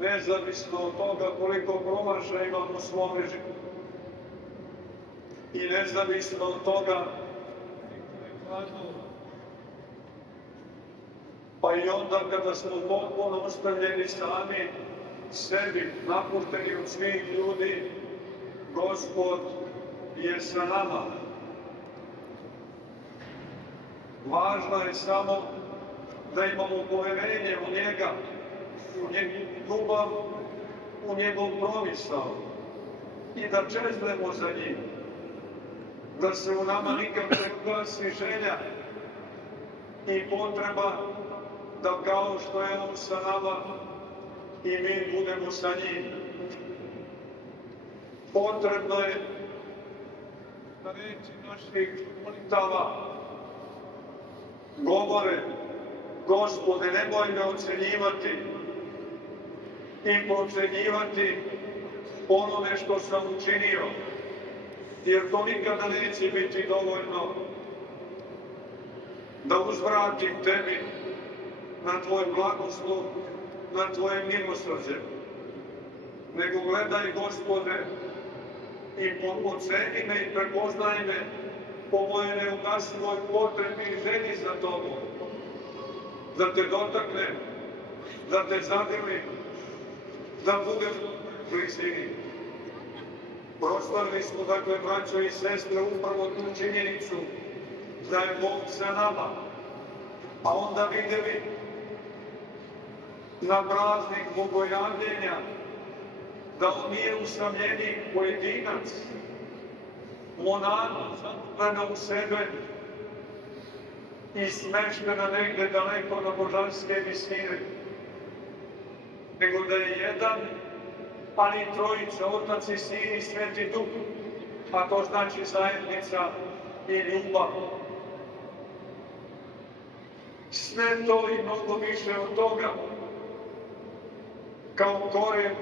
nezavisno od toga koliko promašaja imamo u svome životu. I nezavisno od toga, pa i onda kada smo potpuno ostavljeni sami sebi, napušteni od svih ljudi, Gospod je sa nama. Važno je samo da imamo poverenje u njega, u njegovu ljubav, u njegov promisao i da čezlemo za njim, da se u nama nikad ne ugasi želja i potreba da kao što je on sa nama i mi budemo sa njim. Potrebno je da reči naših molitava govore: Gospode, nemoj me ocenjivati i procenjivati onome što sam učinio, jer to nikada neće biti dovoljno da uzvratim tebi na tvoj blagoslov, na tvoje milosrđe. Nego gledaj, Gospode, i oceni me i prepoznaj me po mojoj neugasivoj potrebi i želji za tobom, da te dotaknem, da te zagrlim, da budem u blizini. Proslavili smo, dakle, braćo i sestre, upravo tu činjenicu da je Bog sa nama, a onda videli na praznik Bogojavljenja da on nije usamljenik, pojedinac, monana zatrpana u sebe i smeštena negde daleko na božanske visine, nego da je jedan, ali trojica, Otac i Sin i Sveti Duh, a to znači zajednica i ljubav. Sve to i mnogo više od toga, kao koren,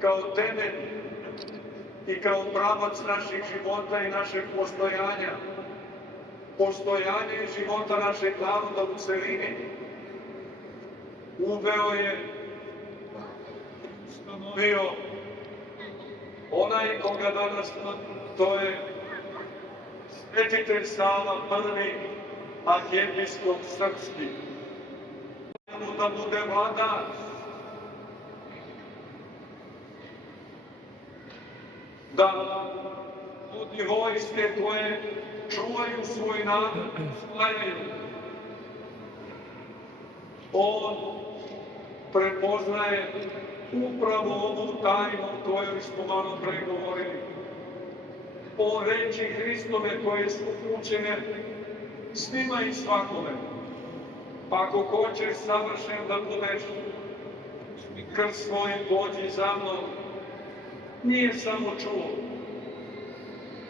kao temelj i kao pravac naših života i našeg postojanja, postojanje života našeg naroda u celini, uveo je, ustanovio onaj koga danas, to je svetitelj Sava I, arhijepiskop srpski. Da bude vladar, da vodi vojske koje čuvaju svoj narod, slavljaju. On prepoznaje upravo ovu tajnu o kojoj smo malo pre govorili. O reči Hristove koje su upućene svima i svakome. Pa ako hoćeš savršen da budeš, krst svoj pođi za mnom. Nije samo čuo,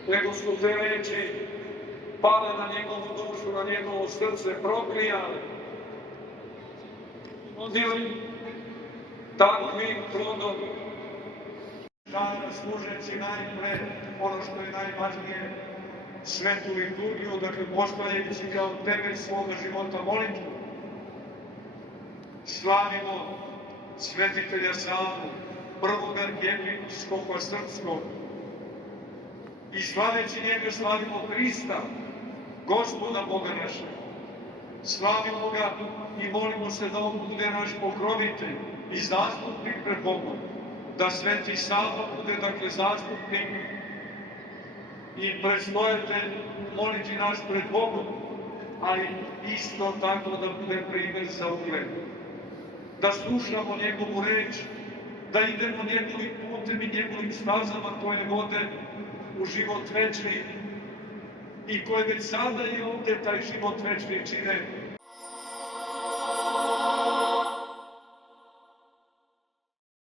nego su te reči pale na njegovu dušu, na njegovo srce, proklijale. Odili takvim plodom, služeći najpre ono što je najvažnije, svetu liturgiju, dakle postavljajući kao temelj svoga života molitvu. Slavimo svetitelja Savu, prvog arhijepiskopa srpskog, i slaveći njega slavimo Hrista, Gospoda Boga našeg. Slavimo ga i molimo se da on bude naš pokrovitelj i zastupnik pred Bogom, da Sveti Sava bude, dakle, zastupnik i predstojatelj, moliti naš pred Bogom, ali isto tako da bude primjer za ugled. Da slušamo njegovu reč, da idemo njegovim putem i njegovim stazama koje vode u život večni i koje već sada i ovdje taj život večni čine